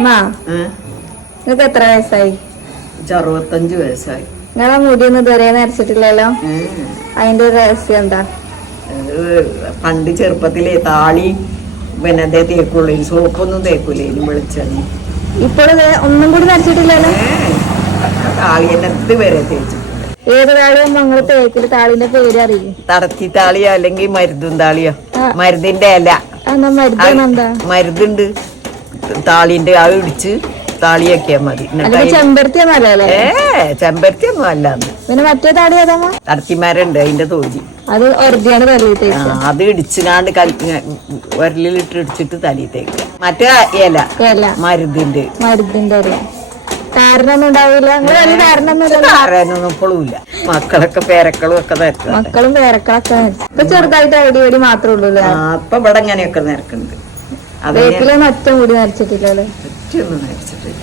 നിങ്ങൾക്ക് എത്ര വയസ്സായി? 65 വയസ്സായി. നിങ്ങളെ മുടിയൊന്നും ഇതുവരെ നരച്ചിട്ടില്ലല്ലോ. അതിന്റെ ഒരു രഹസ്യം എന്താ? പണ്ട് ചെറുപ്പത്തിലെ താളി പിന്നെ അതേ തേക്കുള്ളൂ, സോപ്പൊന്നും തേക്കൂലേ, ഇനി വെളിച്ചെണ്ണ. ഇപ്പോഴും ഒന്നും കൂടി നരച്ചിട്ടില്ലല്ലോ. താളി എന്നെ വരെ തേച്ചു. ഏത് താളിയും നിങ്ങൾ തേക്കില് താളിന്റെ പേര് അറിയും? തടത്തി താളിയോ അല്ലെങ്കിൽ മരുന്നും താളിയോ? മരുന്നിന്റെ ഇല. മരുന്നുണ്ട് താളിന്റെ, അത് ഇടിച്ച് താളിയൊക്കെയാ മതി. ചെമ്പരത്തി ചെമ്പരത്തി ഒന്നും അല്ലാന്ന്. പിന്നെ മറ്റേ താളി ഏതാ? തടത്തിമാരുണ്ട്, അതിന്റെ തോജി. അത് അത് ഇടിച്ചാണ്ട് ഉരലിലിട്ട് ഇടിച്ചിട്ട് തലി തേക്കുക. മറ്റേ ഇല മരുന്നിന്റെ ഇല. കാരണൊന്നും ഉണ്ടാവില്ല. കാരണൊന്നും ഇപ്പോഴും ഇല്ല. മക്കളൊക്കെ പേരക്കളും ഒക്കെ നിരക്കും. മക്കളും പേരക്കളൊക്കെ ഇപ്പൊ ചെറുതായിട്ട് അടി വടി മാത്രമേ ഉള്ളൂ. അപ്പൊ ഇവിടെ ഇങ്ങനെയൊക്കെ നിരക്കുന്നുണ്ട്. വീട്ടിലൊന്നും ഒറ്റ മുടി നരച്ചിട്ടില്ലല്ലോ. ഒറ്റയൊന്നും നരച്ചിട്ടില്ല.